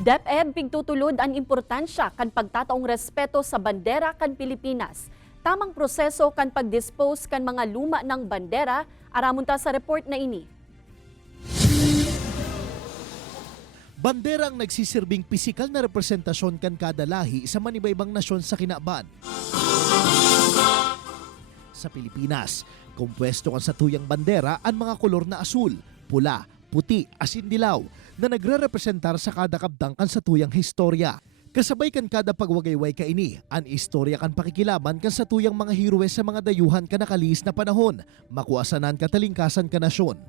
DepEd pigtutulod ang importansya kan pagtataong respeto sa bandera kan Pilipinas. Tamang proseso kan pag-dispose kan mga luma ng bandera, aramon ta sa report na ini. Bandera ang nagsisirbing pisikal na representasyon kan kada lahi sa manibaybang nasyon sa kinaban. Sa Pilipinas, kumpwesto kan sa tuyang bandera ang mga kolor na asul, pula, puti, asin dilaw na nagre-representar sa kada kabdang kan sa tuyang historya. Kasabay kan kada pagwagayway ka ini, ang istorya kan pakikilaban kan sa tuyang mga heroes sa mga dayuhan ka nakaliis na panahon, makuasanan katalingkasan ka nasyon.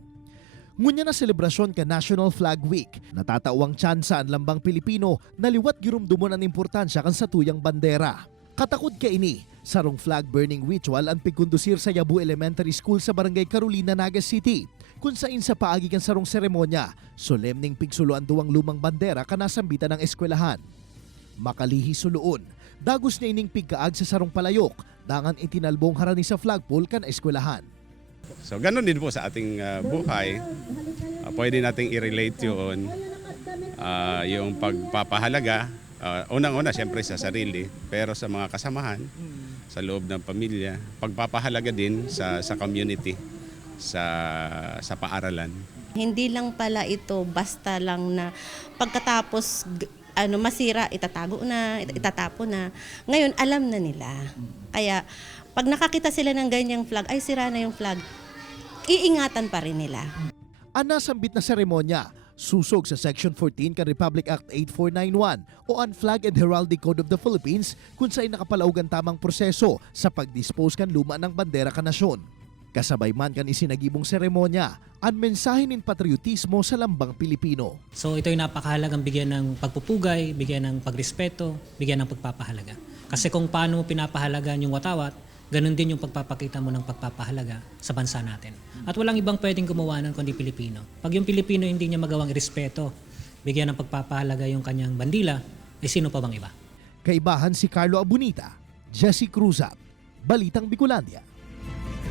Ngunya na selebrasyon ka National Flag Week, natatawang tsansa ang lambang Pilipino na liwat girumdumon ang importansya kan sa tuyang bandera. Katakod ka ini, sarong flag burning ritual ang pigkondusir sa Yabu Elementary School sa Barangay Carolina, Naga City, kung saan sa paagi kan sarong seremonya, solemning pigsulo ang duwang lumang bandera kanasambitan ng eskwelahan. Makalihi suluon, dagos niya ining pigkaag sa sarong palayok, dangan itinalbong harani sa flagpole kan eskwelahan. So ganun din po sa ating buhay, pwede nating i-relate yun, yung pagpapahalaga, unang-una siyempre sa sarili, pero sa mga kasamahan, sa loob ng pamilya, pagpapahalaga din sa community, sa paaralan. Hindi lang pala ito basta lang na pagkatapos masira, itatago na, itatapon na. Ngayon, alam na nila. Kaya, pag nakakita sila ng ganyang flag, ay sira na yung flag, iingatan pa rin nila. Ang nasambit na seremonya, susog sa Section 14 kan Republic Act 8491 o ang Flag and Heraldic Code of the Philippines kung saan nakapalaog ang tamang proseso sa pag-dispose kan luma ng bandera ka nasyon. Kasabay man kan isinagibong seremonya, ang mensahe ng patriotismo sa lambang Pilipino. So ito ay napakahalagang bigyan ng pagpupugay, bigyan ng pagrespeto, bigyan ng pagpapahalaga. Kasi kung paano mo pinapahalagaan yung watawat, ganun din yung pagpapakita mo ng pagpapahalaga sa bansa natin. At walang ibang pwedeng gumawa nun kundi Pilipino. Pag yung Pilipino hindi niya magawang respeto, bigyan ng pagpapahalaga yung kanyang bandila, sino pa bang iba? Kaibahan si Carlo Abunita, Jesse Cruzat, Balitang Bicolandia.